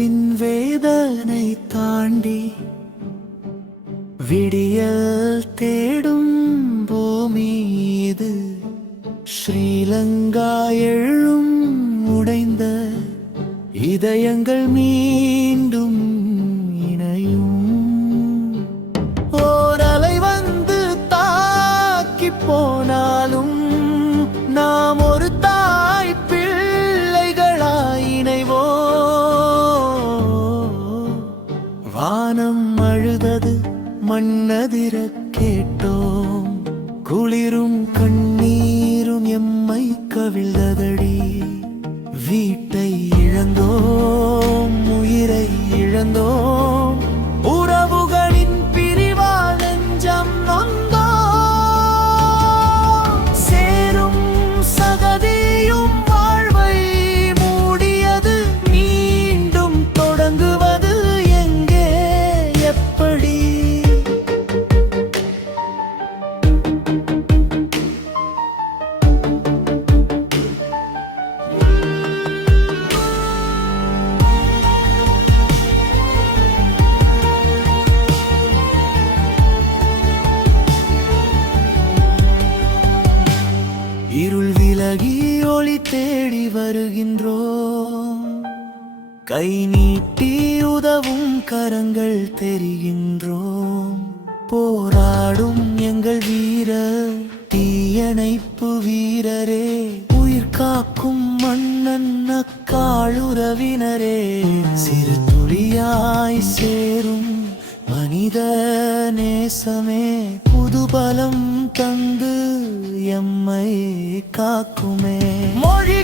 உள்ளத்தின் வேதனை தாண்டி விடியல் தேடும் பூமி இது. ஸ்ரீலங்கா எழும் உடைந்த இதயங்கள் மீண்டும் இணையும். ஓரலை வந்து தாக்கி போனாலும் நாம் ஒரு தாய் பிள்ளைகளாய் இணைவோம். வானம் அழுதது மண்ணதிர கேட்டோம். குளிரும் கண்ணீரும் எம்மை கவிழ்ந்ததடி. வீட்டை இழந்தோம், உயிரை இழந்தோம். உறவுகளின் பிரிவால் நெஞ்சம் நொந்தோம். சேரும் சகதியும் வாழ்வை மூடியது. மீண்டும் தொடங்குவது எங்கே, எப்படி? இருள் விலகி ஒளி தேடி வருகின்றோம். கை நீட்டி உதவும் கரங்கள் தெரிகின்றோம். போராடும் எங்கள் வீரர், தீயணைப்பு வீரரே, உயிர் காக்கும் மன்னன் அக்காளுறவினரே. சிறு துளியாய் சேரும் மனித நேசமே, புதுபலம் தந்து எம்மை காக்குமே. மொழி